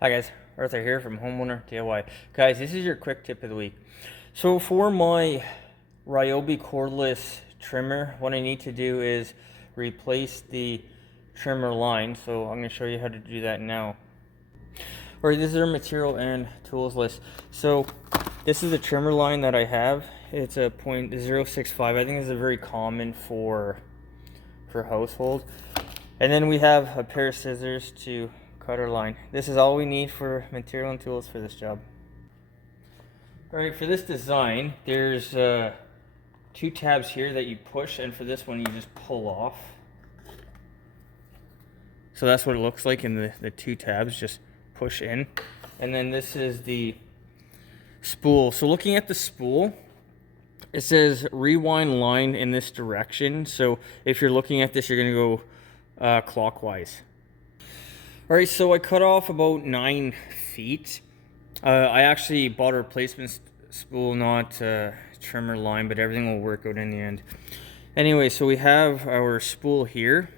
Hi guys, Arthur here from Homeowner DIY. Guys, this is your quick tip of the week. So for my Ryobi cordless trimmer, what I need to do is replace the trimmer line. So I'm going to show you how to do that now. Alright, this is our material and tools list. So this is the trimmer line that I have. It's a .065. I think this is very common for household. And then we have a pair of scissors to cut our line. This is all we need for material and tools for this job. Alright, for this design, there's two tabs here that you push, and for this one you just pull off. So that's what it looks like in the two tabs, just push in. And then this is the spool. So looking at the spool, it says rewind line in this direction. So if you're looking at this, you're going to go clockwise. Alright, so I cut off about 9 feet. I actually bought a replacement spool, not trimmer line, but everything will work out in the end. Anyway, so we have our spool here.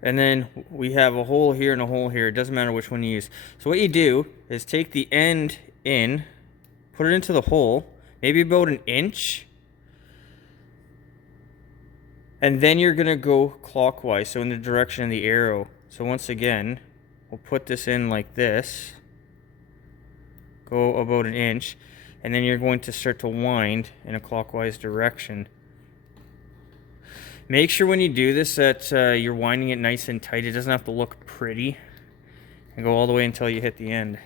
And then we have a hole here and a hole here. It doesn't matter which one you use. So what you do is take the end in, put it into the hole, maybe about 1 inch. And then you're going to go clockwise, so in the direction of the arrow. So once again, we'll put this in like this. Go about 1 inch. And then you're going to start to wind in a clockwise direction. Make sure when you do this that you're winding it nice and tight. It doesn't have to look pretty. And go all the way until you hit the end.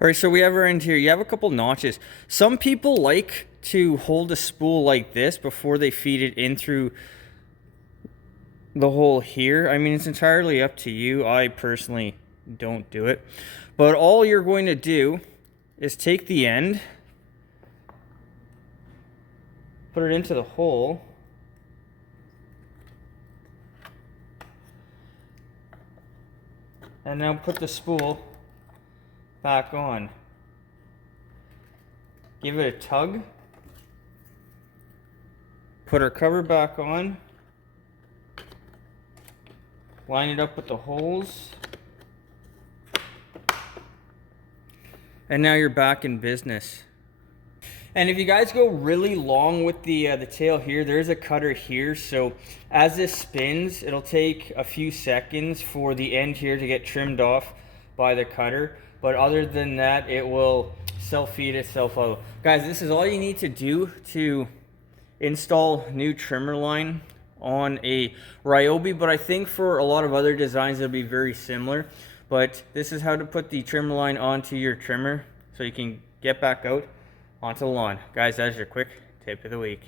Alright, so we have our end here. You have a couple notches. Some people like to hold a spool like this before they feed it in through the hole here. I mean, it's entirely up to you. I personally don't do it. But all you're going to do is take the end, put it into the hole, and now put the spool back on. Give it a tug. Put our cover back on. Line it up with the holes. And now you're back in business. And if you guys go really long with the tail here, there's a cutter here. So as this spins, it'll take a few seconds for the end here to get trimmed off by the cutter. But other than that, it will self-feed itself out. Guys, this is all you need to do to install new trimmer line on a Ryobi. But I think for a lot of other designs, it'll be very similar. But this is how to put the trimmer line onto your trimmer so you can get back out onto the lawn. Guys, that's your quick tip of the week.